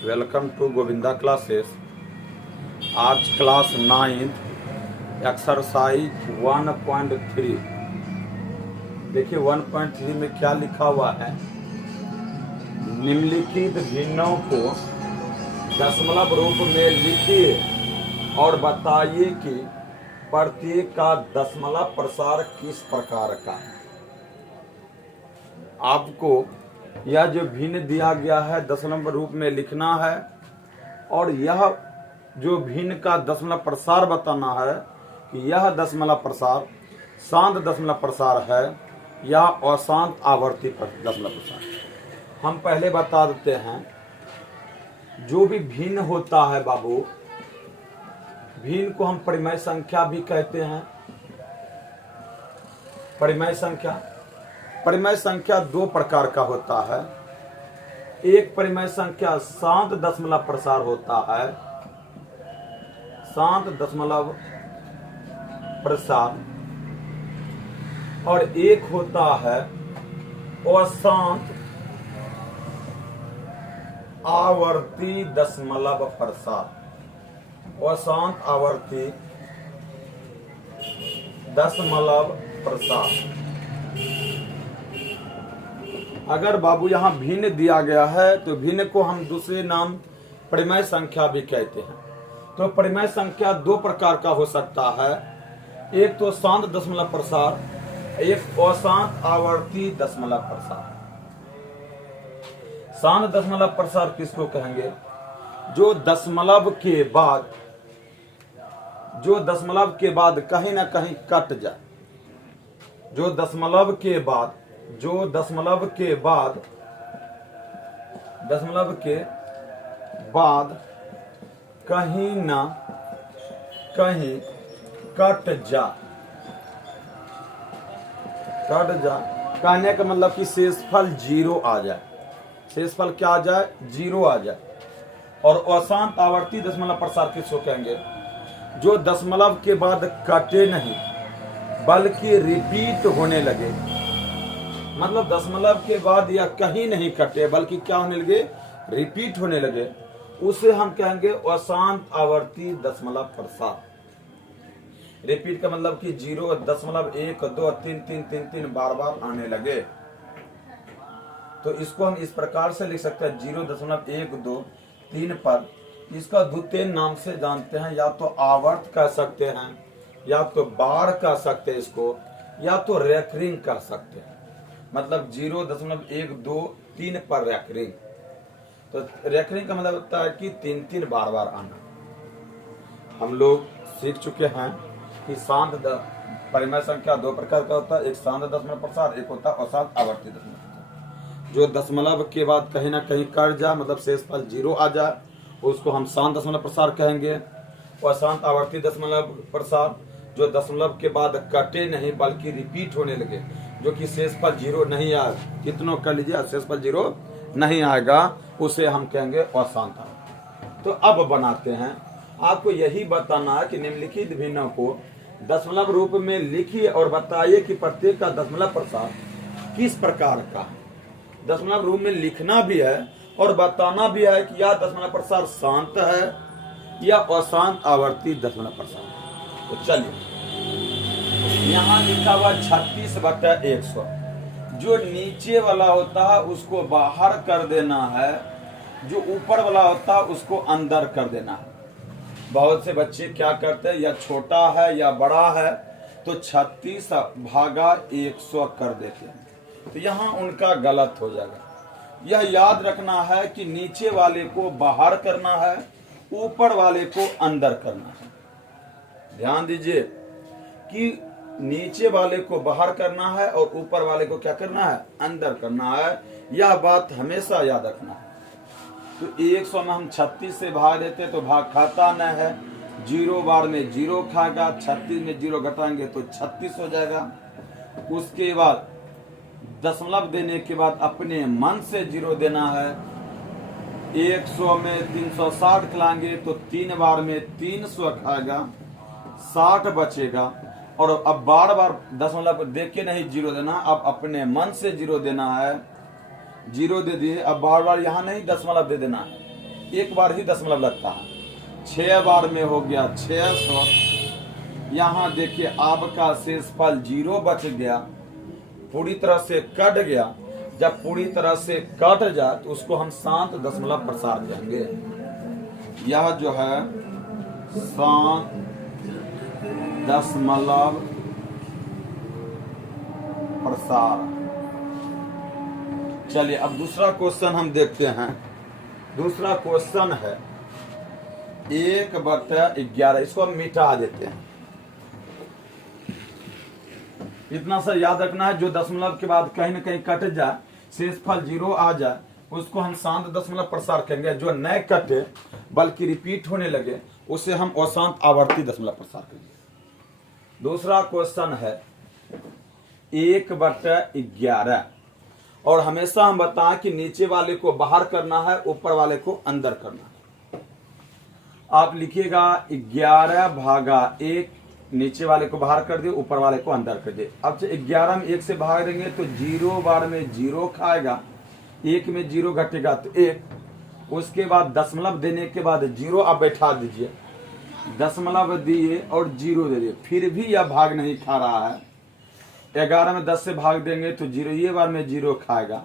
Welcome to Govinda classes. आज class 9 exercise 1.3। देखिए 1.3 में क्या लिखा हुआ है। निम्नलिखित भिन्नों को दशमलव रूप में लिखिए और बताइए कि प्रत्येक का दशमलव प्रसार किस प्रकार का है। आपको यह जो भिन्न दिया गया है दशमलव रूप में लिखना है और यह जो भिन्न का दशमलव प्रसार बताना है कि यह दशमलव प्रसार शांत दशमलव प्रसार है या अशांत आवर्ती दशमलव प्रसार। हम पहले बता देते हैं, जो भी भिन्न होता है बाबू, भिन्न को हम परिमेय संख्या भी कहते हैं। परिमेय संख्या दो प्रकार का होता है। एक परिमेय संख्या शांत दशमलव प्रसार होता है, शांत दशमलव प्रसार, और एक होता है अशांत आवर्ती दशमलव प्रसार। अशांत आवर्ती दशमलव प्रसार। अगर बाबू यहाँ भिन्न दिया गया है तो भिन्न को हम दूसरे नाम परिमेय संख्या भी कहते हैं। तो परिमेय संख्या दो प्रकार का हो सकता है, एक तो शांत दशमलव प्रसार, एक अशांत आवर्ती दशमलव प्रसार। शांत दशमलव प्रसार किसको कहेंगे? जो दशमलव के बाद कहीं ना कहीं कट जाए, जो दशमलव के बाद कहीं ना कहीं कट जा। कहने का मतलब कि शेषफल जीरो आ जाए। शेषफल क्या आ जाए? जीरो आ जाए। और अशांत आवर्ती दशमलव प्रसार किसको कहेंगे? जो दशमलव के बाद कटे नहीं बल्कि रिपीट होने लगे। मतलब दशमलव के बाद या कहीं नहीं कटे बल्कि क्या होने लगे? रिपीट होने लगे। उसे हम कहेंगे अशांत आवर्ती दशमलव प्रसार। रिपीट का मतलब कि 0.1 2 3 3 3 3 बार बार आने लगे। तो इसको हम इस प्रकार से लिख सकते हैं 0.1 2 3 पर। इसका द्वितीय नाम से जानते हैं, या तो आवर्त कह सकते हैं, या तो बार कह सकते हैं इसको, या तो रेकरिंग कह सकते हैं। मतलब 0.1 2 3 पर रेकरिंग। तो रेकरिंग का मतलब होता है कि 3 3 बार बार आना। हम लोग सीख चुके हैं कि शांत परिमेय संख्या दो प्रकार का होता है, एक शांत दशमलव प्रसार, एक होता है अशांत आवर्ती दशमलव प्रसार। जो दशमलव के बाद कहीं ना कहीं कट जाए, मतलब शेषफल जीरो आ जाए, उसको हम शांत दशमलव प्रसार कहेंगे। अशांत आवर्ती दशमलव प्रसार जो दशमलव के बाद कटे नहीं बल्कि रिपीट होने लगे, जो कि शेषफल जीरो नहीं आए, कितनों कर लीजिए शेषफल जीरो नहीं आएगा, उसे हम कहेंगे अशांत आवर्ती। तो अब बनाते हैं। आपको यही बताना है कि निम्नलिखित भिन्नों को दशमलव रूप में लिखिए और बताइए कि प्रत्येक का दशमलव प्रसार किस प्रकार का है। दशमलव रूप में लिखना भी है और बताना भी है कि यह दशमलव प्रसार शांत है या अशांत आवर्ती दशमलव प्रसार। तो चलिए, यहाँ लिखा हुआ 36/100। जो नीचे वाला होता है उसको बाहर कर देना है, जो ऊपर वाला होता है उसको अंदर कर देना है। बहुत से बच्चे क्या करते हैं, या छोटा है या बड़ा है तो 36/100 कर देते हैं। तो यहाँ उनका गलत हो जाएगा। यह याद रखना है कि नीचे वाले को बाहर करना है, ऊपर वाले को अंदर करना है। ध्यान दीजिए कि नीचे वाले को बाहर करना है और ऊपर वाले को क्या करना है? अंदर करना है। यह बात हमेशा याद रखना है। तो 100 में हम 36 से भाग देते तो भाग खाता न है। 0 बार में 0 खाएगा, 36 में 0 घटाएंगे तो 36 हो जाएगा। उसके बाद दशमलव देने के बाद अपने मन से 0 देना है। 100 में 360 खिलाएंगे तो 3 बार में 300 खाएगा, 60 बचेगा। और अब बार बार दशमलव देख के नहीं 0 देना, अब अपने मन से 0 देना है। 0 दे दिए, अब बार बार यहाँ नहीं दशमलव दे देना है। एक बार ही दशमलव लगता है। 6 बार में हो गया 600। यहाँ देखिए आपका शेषफल 0 बच गया, पूरी तरह से कट गया। जब पूरी तरह से कट जाए तो उसको हम शांत दशमलव प्रसार कहेंगे। यह जो है शांत दशमलव प्रसार। चलिए अब दूसरा क्वेश्चन हम देखते हैं। दूसरा क्वेश्चन है 1/11। इसको हम मिटा देते हैं। इतना सा याद रखना है, जो दशमलव के बाद कहीं ना कहीं कट जाए, शेषफल 0 आ जाए, उसको हम शांत दशमलव प्रसार कहेंगे। जो नए कटे बल्कि रिपीट होने लगे उसे हम अशांत आवर्ती दशमलव प्रसार कहेंगे। दूसरा क्वेश्चन है 1/11। और हमेशा हम बताएं कि नीचे वाले को बाहर करना है, ऊपर वाले को अंदर करना है। आप लिखिएगा 11/1, नीचे वाले को बाहर कर दिए, ऊपर वाले को अंदर कर दिए। अब 11 में 1 से भाग देंगे तो 0 बार में 0 खाएगा, 1 में 0 घटेगा तो 1। उसके बाद दशमलव देने के बाद 0 आप बैठा दीजिए, दशमलव दिए और 0 दे दिए, फिर भी यह भाग नहीं खा रहा है। 11 में 10 से भाग देंगे तो 0, ये बार में 0 खाएगा,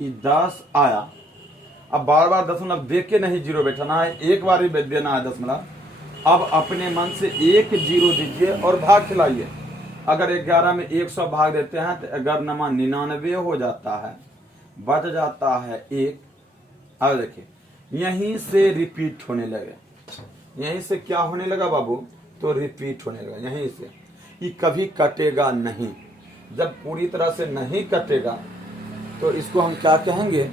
ये 10 आया। अब बार बार दशमलव दे के नहीं 0 बैठाना है, एक बार ही देना है दशमलव। अब अपने मन से 1 0 दीजिए और भाग खिलाइए। अगर 11 में 100 भाग देते हैं तो 99 हो जाता है, बच जाता है 1। अब देखिए यहीं से रिपीट होने लगे। यहीं से क्या होने लगा बाबू? तो रिपीट होने लगा यहीं से। ये कभी कटेगा नहीं। जब पूरी तरह से नहीं कटेगा तो इसको हम क्या कहेंगे?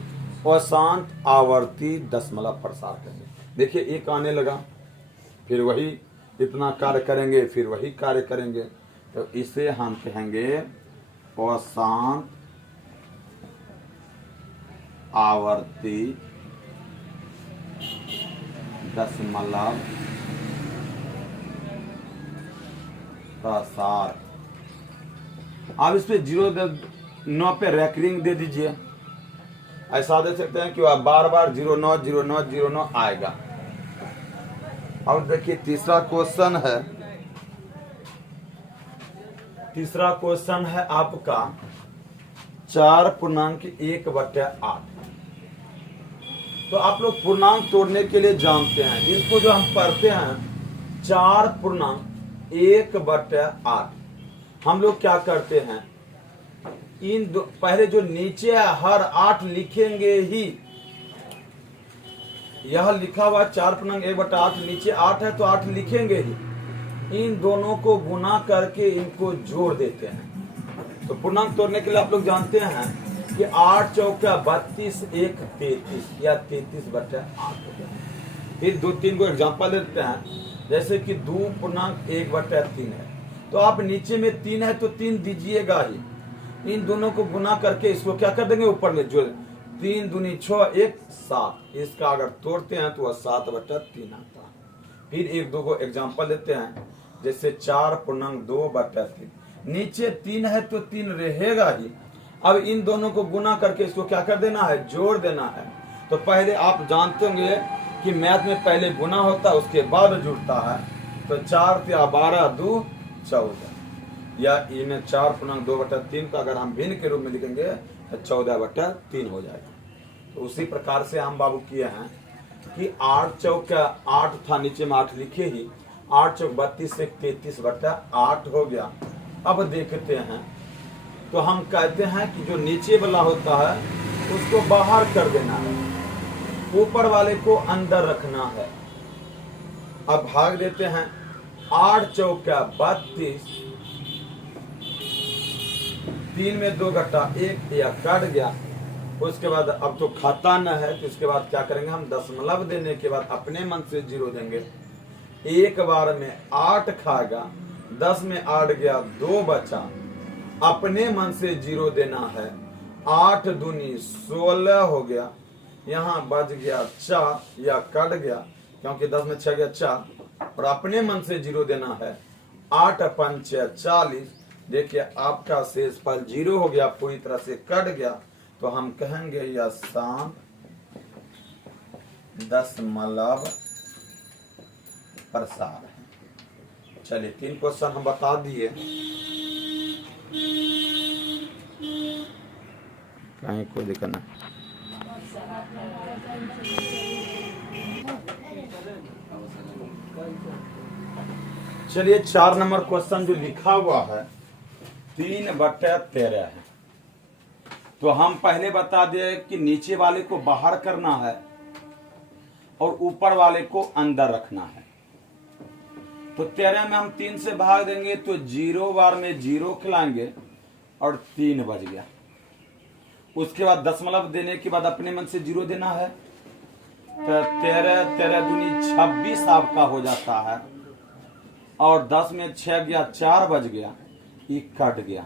अशांत आवर्ती दशमलव प्रसार कहेंगे। देखिए 1 आने लगा, फिर वही इतना कार्य करेंगे, फिर वही कार्य करेंगे, तो इसे हम कहेंगे अशांत आवर्ती दशमलव प्रसार। आप इस पे 0.9 पे रैकरिंग दे दीजिए। ऐसा दे सकते हैं कि आप बार बार 09 09 09 आएगा। अब देखिए तीसरा क्वेश्चन है। तीसरा क्वेश्चन है आपका 4.1/8। तो आप लोग पूर्णांक तोड़ने के लिए जानते हैं, इसको जो हम पढ़ते हैं 4.1/8। हम लोग क्या करते हैं, पहले जो नीचे है हर 8 लिखेंगे ही। यह लिखा हुआ 4.1/8, नीचे 8 है तो 8 लिखेंगे ही। इन दोनों को गुना करके इनको जोड़ देते हैं। तो पूर्णांक तोड़ने के लिए आप लोग जानते हैं कि 8 चौका 32, 1 33 या 33/8। फिर 2-3 को एग्जाम्पल देते हैं, जैसे कि 2.1/3 है, तो आप नीचे में 3 है तो 3 दीजिएगा ही। इन दोनों को गुना करके इसको क्या कर देंगे, ऊपर में जोड़। 3 दूनी 6, 1 7। इसका अगर तोड़ते हैं तो वह 7/3 आता है। फिर 1-2 को एग्जाम्पल देते हैं, जैसे 4.2/3। नीचे 3 है तो 3 रहेगा ही। अब इन दोनों को गुना करके इसको क्या कर देना है, जोड़ देना है। तो पहले आप जानते होंगे कि मैथ में पहले गुना होता है उसके बाद जुड़ता है। तो 4 या 12 2 14, या इन्हें 4.2/3 का अगर हम भिन्न के रूप में लिखेंगे तो 14/3 हो जाएगा। तो उसी प्रकार से हम बाबू किए हैं कि 8 चौका 8 था, नीचे में 8 लिखे ही। 8 चौक 32 से 33/8 हो गया। अब देखते हैं तो हम कहते हैं कि जो नीचे वाला होता है उसको बाहर कर देना है, ऊपर वाले को अंदर रखना है। अब भाग देते हैं। 8 चौका 32, 3 में 2 घटा 1 या कट गया। उसके बाद अब तो खाता न है तो इसके बाद क्या करेंगे, हम दशमलव देने के बाद अपने मन से 0 देंगे। एक बार में 8 खाएगा, 10 में 8 गया, 2 बचा। अपने मन से 0 देना है। 8 दूनी 16 हो गया, यहाँ बच गया 4 या कट गया, क्योंकि 10 में 6 गया 4। और अपने मन से 0 देना है। 8 पंच 40। देखिए आपका शेषफल 0 हो गया, पूरी तरह से कट गया। तो हम कहेंगे यह शांत दशमलव प्रसार है। चलिए 3 क्वेश्चन हम बता दिए। कहीं कोई दिक्कत नहीं। चलिए 4 नंबर क्वेश्चन जो लिखा हुआ है 3/13 है। तो हम पहले बता दें कि नीचे वाले को बाहर करना है और ऊपर वाले को अंदर रखना है। तो 13 में हम 3 से भाग देंगे तो 0 बार में 0 खिलाएंगे और 3 बज गया। उसके बाद दशमलव देने के बाद अपने मन से 0 देना है। तो 13 13 दूनी 26 आपका हो जाता है और 10 में 6 गया 4 बज गया, ये कट गया।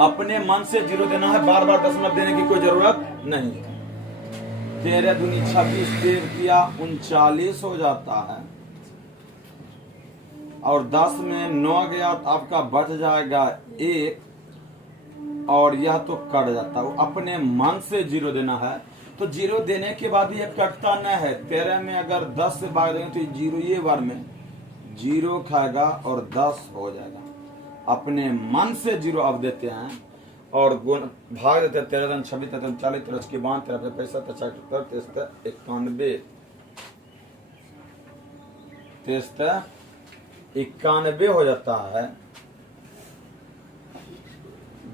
अपने मन से 0 देना है, बार बार दशमलव देने की कोई जरूरत नहीं है। 13 दूनी 26 13 किया 39 हो जाता है और 10 में 9 गया तो आपका बच जाएगा 1 और यह तो कट जाता है। अपने मन से 0 देना है तो 0 देने के बाद यह कटता न है। 13 में अगर 10 से भाग देंगे तो 0 ये बार में 0 खाएगा और 10 हो जाएगा। अपने मन से 0 अब देते हैं और गुण भाग देते हैं। 13 26 40 40 की 52 65 73 91 91 हो जाता है।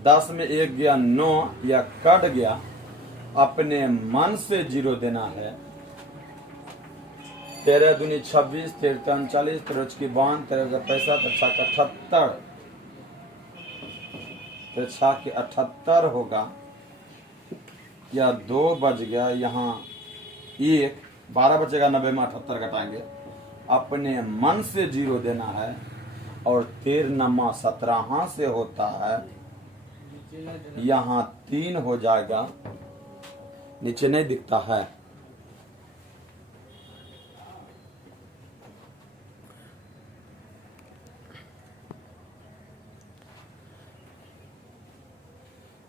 10 में 1 गया 9 या कट गया। अपने मन से 0 देना है। 13 दूनी 26 13 39 13 की 52 65 78 तो 6 के 78 होगा या 2 बज गया। यहाँ 1 12 बचेगा 90 में 78 घटाएंगे। अपने मन से 0 देना है और 13 17 से होता है। यहाँ 3 हो जाएगा, नीचे नहीं दिखता है।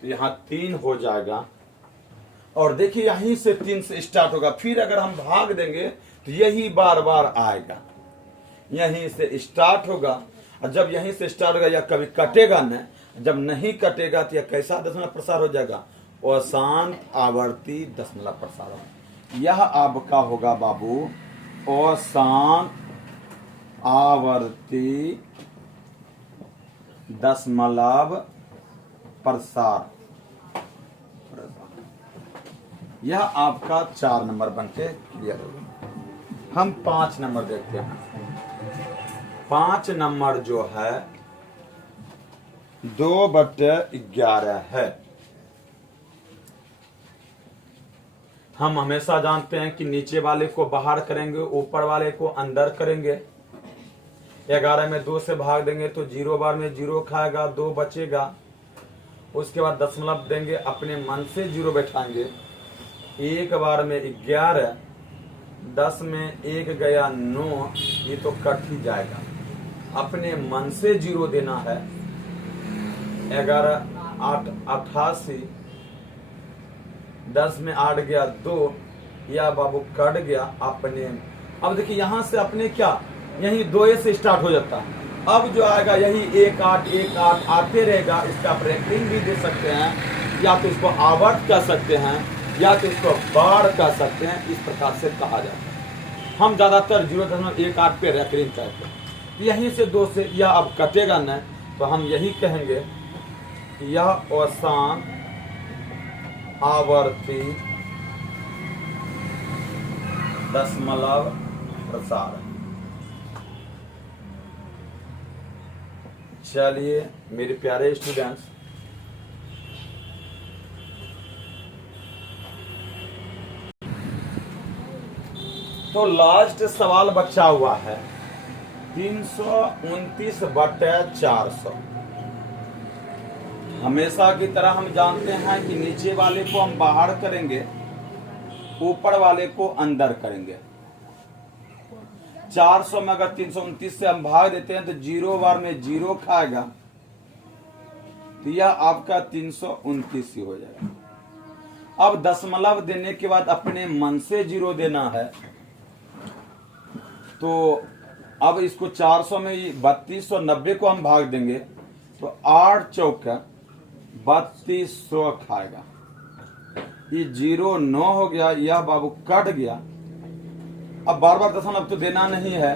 तो यहाँ 3 हो जाएगा और देखिए यहीं से 3 से स्टार्ट होगा। फिर अगर हम भाग देंगे तो यही बार बार आएगा। यहीं से स्टार्ट होगा और जब यहीं से स्टार्ट होगा या कभी कटेगा न, जब नहीं कटेगा तो यह कैसा दशमलव प्रसार हो जाएगा? अशांत आवर्ती दशमलव प्रसार होगा। यह आपका होगा बाबू अशांत आवर्ती दशमलव प्रसार। यह आपका 4 नंबर बनके क्लियर होगा। हम 5 नंबर देखते हैं। 5 नंबर जो है 2/11 है। हम हमेशा जानते हैं कि नीचे वाले को बाहर करेंगे, ऊपर वाले को अंदर करेंगे। 11 में 2 से भाग देंगे तो 0 बार में 0 खाएगा, 2 बचेगा। उसके बाद दशमलव देंगे, अपने मन से 0 बैठाएंगे। 1 बार में 11, 10 में 1 गया 9, ये तो कट ही जाएगा। अपने मन से 0 देना है। 11 8 88, 10 में 8 गया 2, या बाबू कट गया। अपने अब देखिए यहां से अपने क्या यही 2 से स्टार्ट हो जाता है। अब जो आएगा यही 1 8 1 8 आते रहेगा। इसका आप रेकरिंग भी दे सकते हैं, या तो इसको आवर्त कह सकते हैं, या तो इसको बार कह सकते हैं। इस प्रकार से कहा जाता है। हम ज्यादातर 0.18 पे रेकरिंग कहते हैं। यहीं से 2 से या अब कटेगा न, तो हम यही कहेंगे कि यह अशांत आवर्ती दशमलव प्रसार है। चलिए मेरे प्यारे स्टूडेंट्स, तो लास्ट सवाल बचा हुआ है 329/400। हमेशा की तरह हम जानते हैं कि नीचे वाले को हम बाहर करेंगे, ऊपर वाले को अंदर करेंगे। 400 में अगर 329 से हम भाग देते हैं तो 0 बार में 0 खाएगा, तो यह आपका 329 ही हो जाएगा। अब दशमलव देने के बाद अपने मन से 0 देना है। तो अब इसको 400 में 3290 को हम भाग देंगे तो 8 चौका 3200 खाएगा। ये 0 9 हो गया, यह बाबू कट गया। अब बार बार दशमलव तो देना नहीं है,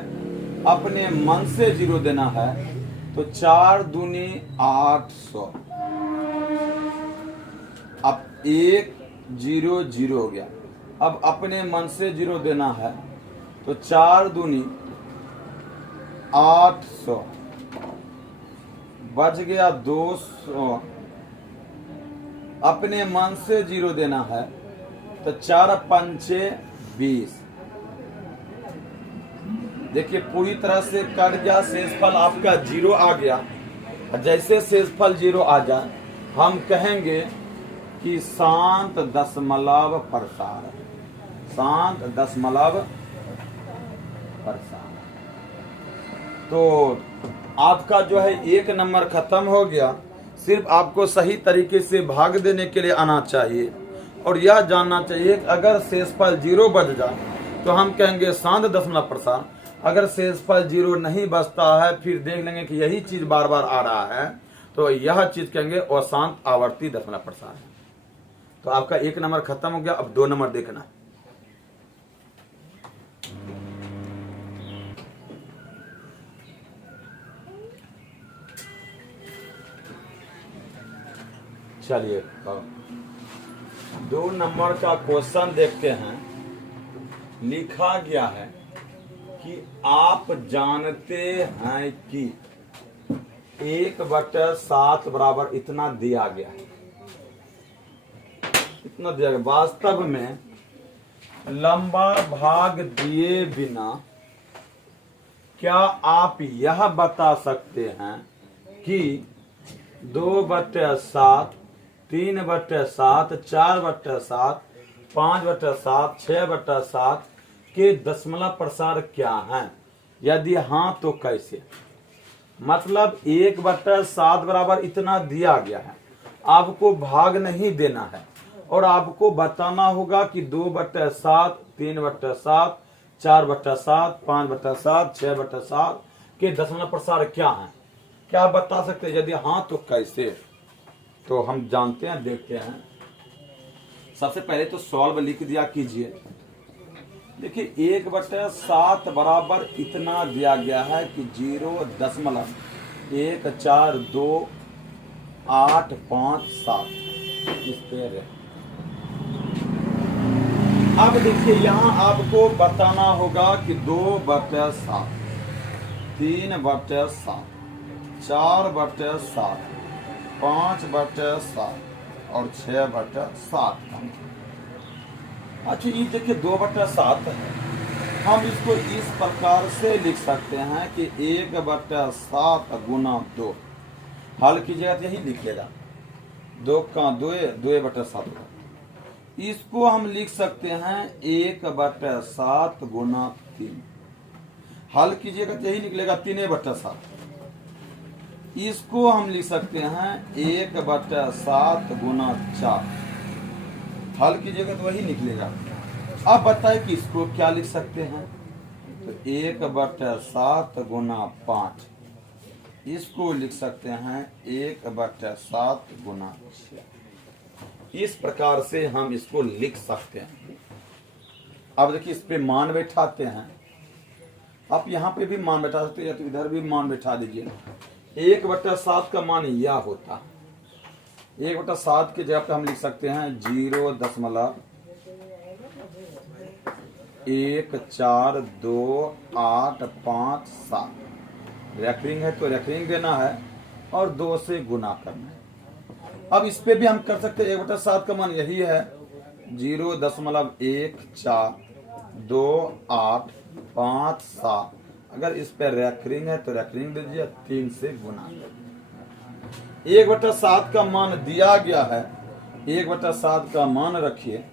अपने मन से 0 देना है। तो 4 दूनी 800। अब 1 0 0 हो गया। अब अपने मन से 0 देना है तो 4 दूनी 800 बच गया 200। अपने मन से 0 देना है तो 4 पंचे 20। देखिए पूरी तरह से कट गया, शेषफल आपका 0 आ गया। जैसे शेषफल 0 आ जाए हम कहेंगे कि शांत दशमलव प्रसार, शांत दशमलव प्रसार। तो आपका जो है 1 नंबर खत्म हो गया। सिर्फ आपको सही तरीके से भाग देने के लिए आना चाहिए और यह जानना चाहिए कि अगर शेषफल 0 बच जाए तो हम कहेंगे शांत दशमलव प्रसार। अगर शेषफल 0 नहीं बचता है, फिर देख लेंगे कि यही चीज बार बार आ रहा है, तो यह चीज कहेंगे अशांत आवर्ती दशमलव प्रसार है। तो आपका 1 नंबर खत्म हो गया। अब 2 नंबर देखना। चलिए 2 नंबर का क्वेश्चन देखते हैं। लिखा गया है कि आप जानते हैं कि 1/7 बराबर इतना दिया गया है, इतना दिया गया। वास्तव में लंबा भाग दिए बिना क्या आप यह बता सकते हैं कि 2/7, 3/7, 4/7, 5/7, 6/7 के दशमलव प्रसार क्या हैं? यदि हाँ तो कैसे? मतलब 1/7 बराबर इतना दिया गया है, आपको भाग नहीं देना है और आपको बताना होगा कि 2/7, 3/7, 4/7, 5/7, 6/7 के दशमलव प्रसार क्या हैं? क्या आप बता सकते हैं? यदि हाँ तो कैसे? तो हम जानते हैं, देखते हैं। सबसे पहले तो सॉल्व लिख दिया कीजिए। देखिए 1/7 बराबर इतना दिया गया है कि 0.1428557 इस पे है। अब देखिए यहाँ आपको बताना होगा कि 2/7, 3/7, 4/7, 5/7 और 6/7 का। अच्छा ये देखिए 2/7 है। हम इसको इस प्रकार से लिख सकते हैं कि 1/7 गुना 2। हल कीजिएगा तो यही लिखेगा 2 का 2/7। इसको हम लिख सकते हैं 1/7 गुना 3। हल कीजिएगा तो यही निकलेगा 3/7। इसको हम लिख सकते हैं 1/7 गुना 4। हल कीजिएगा तो वही निकलेगा। अब बताएं कि इसको क्या लिख सकते हैं? तो 1/7 गुना 5। इसको लिख सकते हैं 1/7 गुना 6। इस प्रकार से हम इसको लिख सकते हैं। अब देखिए इस पे मान बैठाते हैं। आप यहाँ पे भी मान बैठा सकते हैं या तो इधर भी मान बैठा दीजिए। 1/7 का मान यह होता। 1/7 की जगह पे हम लिख सकते हैं 0.1428557। रेकरिंग है तो रेकरिंग देना है और 2 से गुना करना है। अब इस पे भी हम कर सकते हैं 1/7 का मान यही है 0.1428557। अगर इस पे रेकरिंग है तो रेकरिंग दे दीजिए, 3 से गुना। 1/7 का मान दिया गया है, 1/7 का मान रखिए